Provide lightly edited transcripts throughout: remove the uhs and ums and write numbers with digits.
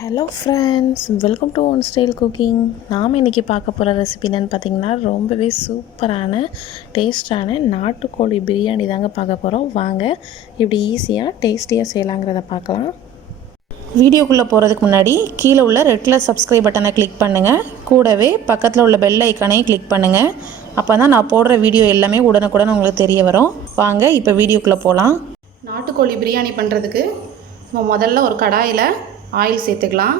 Hello friends, welcome to one style cooking. நாம் இன்றைக்கி பார்க்க போகிற ரெசிபி என்னென்னு பார்த்தீங்கன்னா ரொம்பவே சூப்பரான டேஸ்டான நாட்டுக்கோழி பிரியாணி தாங்க பார்க்க போகிறோம். வாங்க இப்படி ஈஸியாக டேஸ்டியாக செய்யலாங்கிறத பார்க்கலாம். வீடியோக்குள்ளே போகிறதுக்கு முன்னாடி கீழே உள்ள ரெட் கலர் சப்ஸ்கிரைப் பட்டனை கிளிக் பண்ணுங்கள். கூடவே பக்கத்தில் உள்ள பெல் ஐக்கானையும் கிளிக் பண்ணுங்கள். அப்போ தான் நான் போடுற வீடியோ எல்லாமே உடனுக்குடன் உங்களுக்கு தெரிய வரும். வாங்க இப்போ வீடியோக்குள்ளே போகலாம். நாட்டுக்கோழி பிரியாணி பண்ணுறதுக்கு நம்ம முதல்ல ஒரு கடாயில் ஆயில் சேர்த்துக்கலாம்.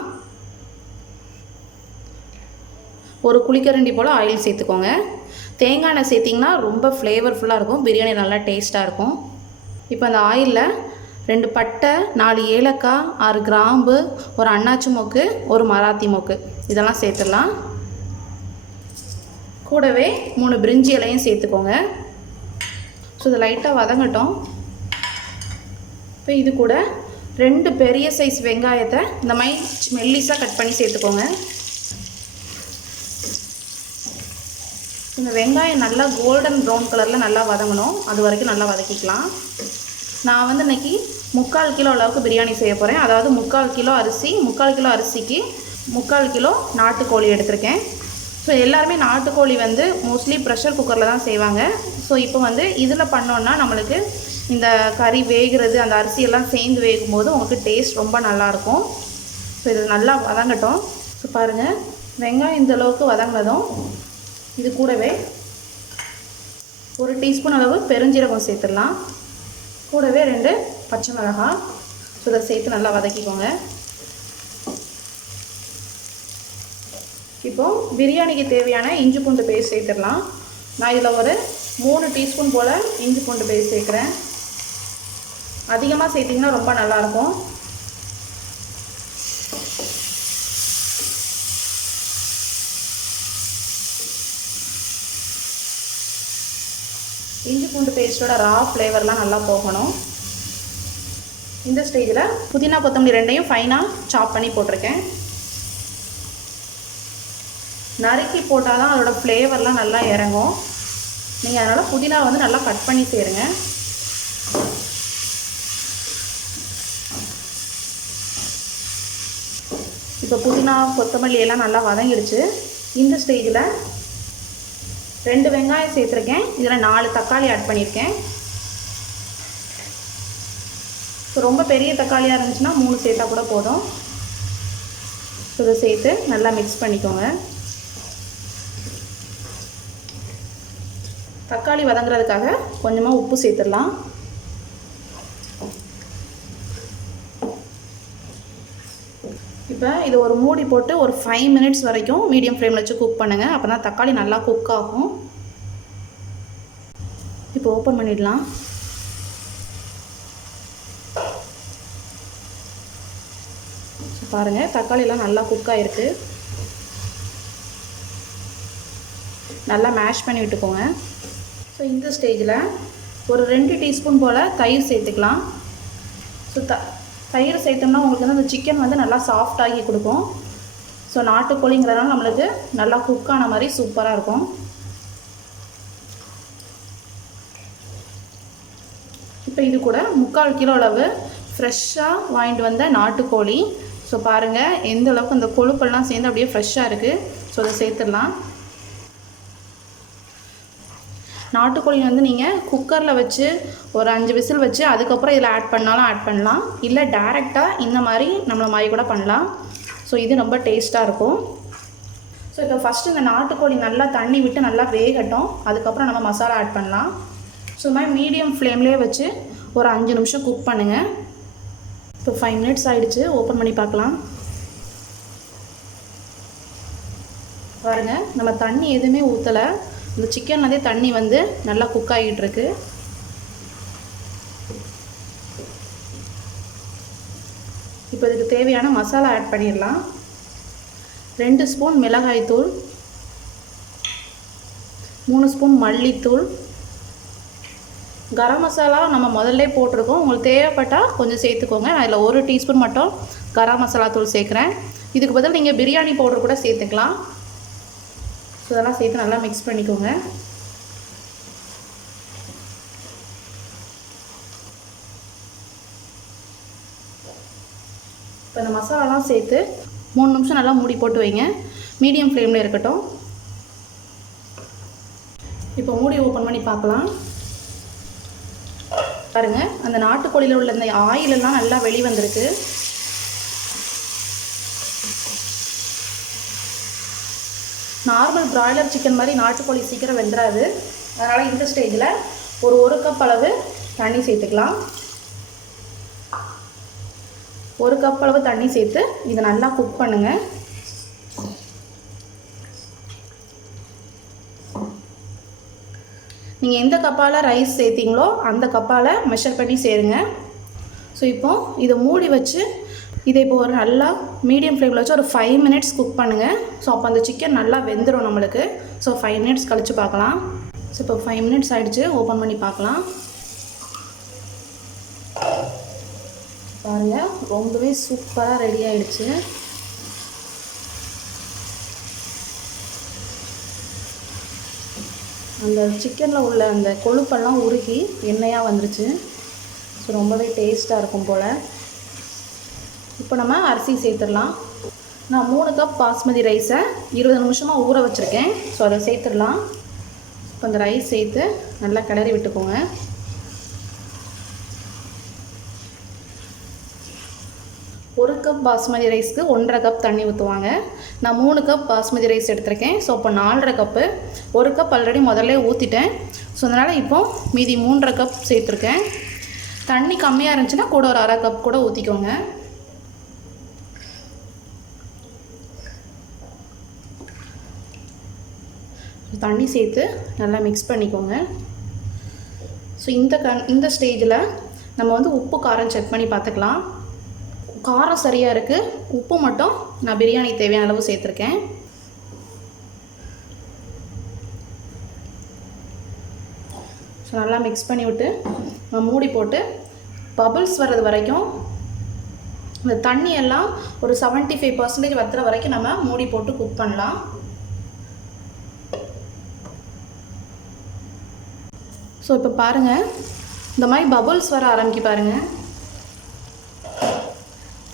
ஒரு குழிக்கரண்டி போல் ஆயில் சேர்த்துக்கோங்க. தேங்காய் எண்ணெய் சேர்த்திங்கன்னா ரொம்ப ஃப்ளேவர்ஃபுல்லாக இருக்கும், பிரியாணி நல்லா டேஸ்ட்டாக இருக்கும். இப்போ அந்த ஆயிலில் 2 பட்டை, 4 ஏலக்காய், 6 கிராம்பு, ஒரு அன்னாச்சி மொக்கு, ஒரு மராத்தி மொக்கு இதெல்லாம் சேர்த்துடலாம். கூடவே 3 பிரிஞ்சி இலையும் சேர்த்துக்கோங்க. ஸோ இது லைட்டாக வதங்கட்டும். இப்போ இது கூட 2 பெரிய சைஸ் வெங்காயத்தை இந்த மாதிரி மெல்லிஸாக கட் பண்ணி சேர்த்துக்கோங்க. இந்த வெங்காயம் நல்லா கோல்டன் ப்ரௌன் கலரில் நல்லா வதங்கணும், அது வரைக்கும் நல்லா வதக்கிக்கலாம். நான் வந்து இன்றைக்கி 3/4 கிலோ அளவுக்கு பிரியாணி செய்ய போகிறேன். அதாவது 3/4 கிலோ அரிசி, 3/4 கிலோ அரிசிக்கு 3/4 கிலோ நாட்டுக்கோழி எடுத்திருக்கேன். ஸோ எல்லாருமே நாட்டுக்கோழி வந்து மோஸ்ட்லி ப்ரெஷர் குக்கரில் தான் செய்வாங்க. ஸோ இப்போ வந்து இதில் பண்ணோன்னா நம்மளுக்கு இந்த கறி வேகிறது, அந்த அரிசியெல்லாம் சேர்ந்து வேகும்போது உங்களுக்கு டேஸ்ட் ரொம்ப நல்லாயிருக்கும். ஸோ இது நல்லா வதங்கட்டும். ஸோ பாருங்கள், வெங்காயம் இந்த அளவுக்கு வதங்கினதும் இது கூடவே 1 டீஸ்பூன் அளவு பெருஞ்சீரகம் சேர்த்துடலாம். கூடவே 2 பச்சை மிளகாய். ஸோ இதை சேர்த்து நல்லா வதக்கிக்கோங்க. இப்போது பிரியாணிக்கு தேவையான இஞ்சி பூண்டு பேஸ்ட் சேர்த்துடலாம். நான் இதில் ஒரு 3 டீஸ்பூன் போல் இஞ்சி பூண்டு பேஸ்ட் சேர்க்குறேன். அதிகமாக சேர்த்திங்கன்னா ரொம்ப நல்லாயிருக்கும். இஞ்சி பூண்டு பேஸ்ட்டோட ரா ஃப்ளேவர்லாம் நல்லா போகணும். இந்த ஸ்டேஜில் புதினா கொத்தமல்லி 2யும் ஃபைனாக சாப் பண்ணி போட்டிருக்கேன். நறுக்கி போட்டால் தான் அதோடய ஃப்ளேவர்லாம் நல்லா இறங்கும். நீங்கள் அதனால் புதினா வந்து நல்லா கட் பண்ணி சேருங்க. இப்போ புதினா கொத்தமல்லி எல்லாம் நல்லா வதங்கிடுச்சு. இந்த ஸ்டேஜில் 2 வெங்காயம் சேர்த்துருக்கேன். இதில் 4 தக்காளி ஆட் பண்ணியிருக்கேன். ஸோ ரொம்ப பெரிய தக்காளியாக இருந்துச்சுன்னா 3 சேர்த்தா கூட போதும். ஸோ இதை சேர்த்து நல்லா மிக்ஸ் பண்ணிக்கோங்க. தக்காளி வதங்குறதுக்காக கொஞ்சமாக உப்பு சேர்த்துடலாம். இப்போ இது ஒரு மூடி போட்டு ஒரு 5 மினிட்ஸ் வரைக்கும் மீடியம் ஃப்ளேமில் வச்சு குக் பண்ணுங்கள். அப்போ தான் தக்காளி நல்லா குக் ஆகும். இப்போ ஓப்பன் பண்ணிடலாம். பாருங்கள், தக்காளியெல்லாம் நல்லா குக் ஆகிருக்கு. நல்லா மேஷ் பண்ணி விட்டுக்கோங்க. ஸோ இந்த ஸ்டேஜில் ஒரு 2 டீஸ்பூன் போல் தயிர் சேர்த்துக்கலாம். ஸோ தயிர் சேர்த்தோம்னா உங்களுக்கு வந்து அந்த சிக்கன் வந்து நல்லா சாஃப்டாகி கொடுக்கும். ஸோ நாட்டுக்கோழிங்கிறதுனால நம்மளுக்கு நல்லா குக்கான மாதிரி சூப்பராக இருக்கும். இப்போ இது கூட 3/4 கிலோ அளவு ஃப்ரெஷ்ஷாக வாங்கிட்டு வந்த நாட்டுக்கோழி. ஸோ பாருங்கள் எந்த அளவுக்கு அந்த கொழுப்பெல்லாம் சேர்ந்து அப்படியே ஃப்ரெஷ்ஷாக இருக்குது. ஸோ அதை சேர்த்துடலாம். நாட்டுக்கோழி வந்து நீங்கள் குக்கரில் வச்சு ஒரு 5 விசில் வச்சு அதுக்கப்புறம் இதில் ஆட் பண்ணாலும் ஆட் பண்ணலாம். இல்லை டேரெக்டாக இந்த மாதிரி நம்மளை மாதிரி கூட பண்ணலாம். ஸோ இது ரொம்ப டேஸ்ட்டாக இருக்கும். ஸோ இப்போ ஃபஸ்ட்டு இந்த நாட்டுக்கோழி நல்லா தண்ணி விட்டு நல்லா வேகட்டும். அதுக்கப்புறம் நம்ம மசாலா ஆட் பண்ணலாம். ஸோ மாதிரி மீடியம் ஃப்ளேம்லேயே வச்சு ஒரு 5 நிமிஷம் குக் பண்ணுங்கள். இப்போ 5 மினிட்ஸ் ஆகிடுச்சு. ஓப்பன் பண்ணி பார்க்கலாம். பாருங்கள், நம்ம தண்ணி எதுவுமே ஊற்றலை. இந்த சிக்கன்லேருந்தே தண்ணி வந்து நல்லா குக் ஆகிட்டுருக்கு. இப்போ இதுக்கு தேவையான மசாலா ஆட் பண்ணிடலாம். 2 ஸ்பூன் மிளகாய்த்தூள், 3 ஸ்பூன் மல்லித்தூள், கரம் மசாலா நம்ம முதல்ல போட்டிருக்கோம். உங்களுக்கு தேவைப்பட்டால் கொஞ்சம் சேர்த்துக்கோங்க. நான் இதில் 1 டீஸ்பூன் மட்டும் கரம் மசாலா தூள் சேர்க்குறேன். இதுக்கு பதில் நீங்கள் பிரியாணி பவுடர் கூட சேர்த்துக்கலாம். ஸோ இதெல்லாம் சேர்த்து நல்லா மிக்ஸ் பண்ணிக்கோங்க. இப்போ இந்த மசாலாலாம் சேர்த்து 3 நிமிஷம் நல்லா மூடி போட்டு வைங்க. மீடியம் ஃப்ளேமில் இருக்கட்டும். இப்போ மூடி ஓப்பன் பண்ணி பார்க்கலாம். பாருங்கள், அந்த நாட்டுக்கோழியில் உள்ள அந்த ஆயிலெல்லாம் நல்லா வெளி வந்திருக்கு. நார்மல் பிராய்லர் சிக்கன் மாதிரி நாட்டுக்கோழி சீக்கிரம் வெந்துடாது. அதனால் இந்த ஸ்டேஜில் ஒரு கப் அளவு தண்ணி சேர்த்துக்கலாம். 1 கப் அளவு தண்ணி சேர்த்து இதை நல்லா குக் பண்ணுங்கள். நீங்கள் எந்த கப்பால் ரைஸ் சேர்த்திங்களோ அந்த கப்பால் மெஷர் பண்ணி சேருங்க. ஸோ இப்போது இதை மூடி வச்சு இதை இப்போ ஒரு நல்லா மீடியம் ஃப்ளேமில் வச்சு ஒரு 5 மினிட்ஸ் குக் பண்ணுங்கள். ஸோ அப்போ அந்த சிக்கன் நல்லா வெந்துடும் நம்மளுக்கு. ஸோ 5 மினிட்ஸ் கழித்து பார்க்கலாம். ஸோ இப்போ 5 மினிட்ஸ் ஆகிடுச்சு. ஓப்பன் பண்ணி பார்க்கலாம். பாருங்கள், ரொம்பவே சூப்பராக ரெடி ஆகிடுச்சு. அந்த சிக்கனில் உள்ள அந்த கொழுப்பெல்லாம் உருகி எண்ணெயாக வந்துருச்சு. ஸோ ரொம்பவே டேஸ்ட்டாக இருக்கும் போல். இப்போ நம்ம அரிசி சேர்த்துடலாம். நான் 3 கப் பாஸ்மதி ரைஸை 20 நிமிஷமாக ஊற வச்சுருக்கேன். ஸோ அதை சேர்த்துடலாம். இப்போ அந்த ரைஸ் சேர்த்து நல்லா கிளறி விட்டுக்கோங்க. ஒரு கப் பாஸ்மதி ரைஸ்க்கு 1.5 கப் தண்ணி ஊற்றுவாங்க. நான் 3 கப் பாஸ்மதி ரைஸ் எடுத்திருக்கேன். ஸோ இப்போ 4.5 கப்பு. 1 கப் ஆல்ரெடி முதல்ல ஊற்றிட்டேன். ஸோ அதனால் இப்போது மீதி 3.5 கப் சேர்த்துருக்கேன். தண்ணி கம்மியாக இருந்துச்சுன்னா கூட ஒரு 1/2 கப் கூட ஊற்றிக்கோங்க. தண்ணி சேர்த்து நல்லா மிக்ஸ் பண்ணிக்கோங்க. ஸோ இந்த ஸ்டேஜில் நம்ம வந்து உப்பு காரம் செக் பண்ணி பார்த்துக்கலாம். காரம் சரியாக இருக்குது. உப்பு மட்டும் நான் பிரியாணி தேவையான அளவு சேர்த்துருக்கேன். ஸோ நல்லா மிக்ஸ் பண்ணி விட்டு நான் மூடி போட்டு பபிள்ஸ் வர்றது வரைக்கும், இந்த தண்ணியெல்லாம் ஒரு 75% வத்துற வரைக்கும் நம்ம மூடி போட்டு குக் பண்ணலாம். ஸோ இப்போ பாருங்கள், இந்த மாதிரி பபுள்ஸ் வர ஆரம்பிக்க பாருங்கள்.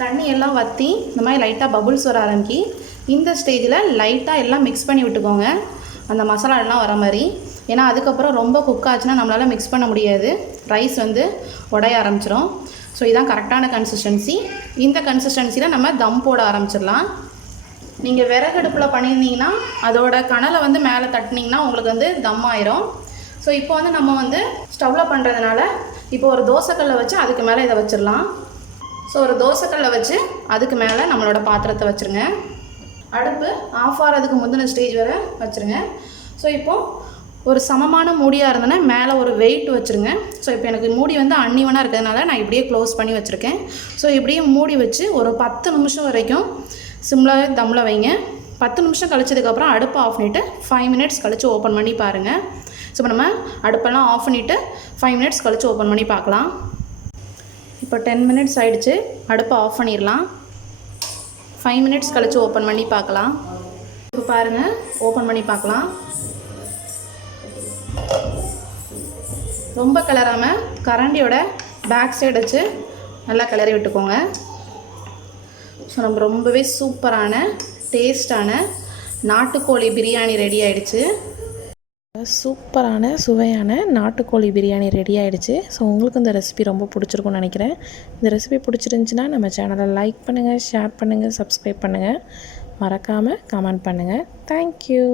தண்ணி எல்லாம் வற்றி இந்த மாதிரி லைட்டாக பபுள்ஸ் வர ஆரம்பிக்கி. இந்த ஸ்டேஜில் லைட்டாக எல்லாம் மிக்ஸ் பண்ணி விட்டுக்கோங்க, அந்த மசாலா எல்லாம் வர மாதிரி. ஏன்னா அதுக்கப்புறம் ரொம்ப குக் ஆச்சுன்னா நம்மளால் மிக்ஸ் பண்ண முடியாது. ரைஸ் வந்து உடைய ஆரம்பிச்சிடும். ஸோ இதுதான் கரெக்டான கன்சிஸ்டன்சி. இந்த கன்சிஸ்டன்சியில் நம்ம தம் போட ஆரம்பிச்சிடலாம். நீங்கள் விறகடுப்பில் பண்ணியிருந்தீங்கன்னா அதோட கனலை வந்து மேலே தட்டினீங்கன்னா உங்களுக்கு வந்து தம் ஆயிரும். ஸோ இப்போ வந்து நம்ம வந்து ஸ்டவ்வில் பண்ணுறதுனால இப்போ ஒரு தோசைக்கல்லை வச்சு அதுக்கு மேலே இதை வச்சிடலாம். ஸோ ஒரு தோசைக்கல்லை வச்சு அதுக்கு மேலே நம்மளோட பாத்திரத்தை வச்சுருங்க. அடுப்பு ஆஃப் ஆகிறதுக்கு முந்தின ஸ்டேஜ் வரை வச்சுருங்க. ஸோ இப்போது ஒரு சமமான மூடியாக இருந்தேன்னா மேலே ஒரு வெயிட் வச்சுருங்க. ஸோ இப்போ எனக்கு மூடி வந்து அன்னிவனாக இருக்கிறதுனால நான் இப்படியே க்ளோஸ் பண்ணி வச்சுருக்கேன். ஸோ இப்படியே மூடி வச்சு ஒரு 10 நிமிஷம் வரைக்கும் சிம்மில் தம்மில் வைங்க. 10 நிமிஷம் கழிச்சதுக்கப்புறம் அடுப்பை ஆஃப் பண்ணிவிட்டு 5 மினிட்ஸ் கழித்து ஓப்பன் பண்ணி பாருங்கள். ஸோ இப்போ நம்ம அடுப்பெல்லாம் ஆஃப் பண்ணிவிட்டு 5 மினிட்ஸ் கழித்து ஓப்பன் பண்ணி பார்க்கலாம். இப்போ 10 மினிட்ஸ் ஆகிடுச்சு. அடுப்பை ஆஃப் பண்ணிடலாம். 5 மினிட்ஸ் கழித்து ஓப்பன் பண்ணி பார்க்கலாம். இப்போ பாருங்கள், ஓப்பன் பண்ணி பார்க்கலாம். ரொம்ப கிளறாமல் கரண்டியோட பேக் சைடு வச்சு நல்லா கிளறி விட்டுக்கோங்க. ஸோ நம்ம ரொம்பவே சூப்பரான டேஸ்டான நாட்டுக்கோழி பிரியாணி ரெடி ஆகிடுச்சு. சூப்பரான சுவையான நாட்டுக்கோழி பிரியாணி ரெடி ஆகிடுச்சு. ஸோ உங்களுக்கு இந்த ரெசிபி ரொம்ப பிடிச்சிருக்கும்னு நினைக்கிறேன். இந்த ரெசிபி பிடிச்சிருந்துச்சின்னா நம்ம சேனலை லைக் பண்ணுங்கள், ஷேர் பண்ணுங்கள், சப்ஸ்கிரைப் பண்ணுங்கள், மறக்காமல் கமெண்ட் பண்ணுங்கள். தேங்க்யூ.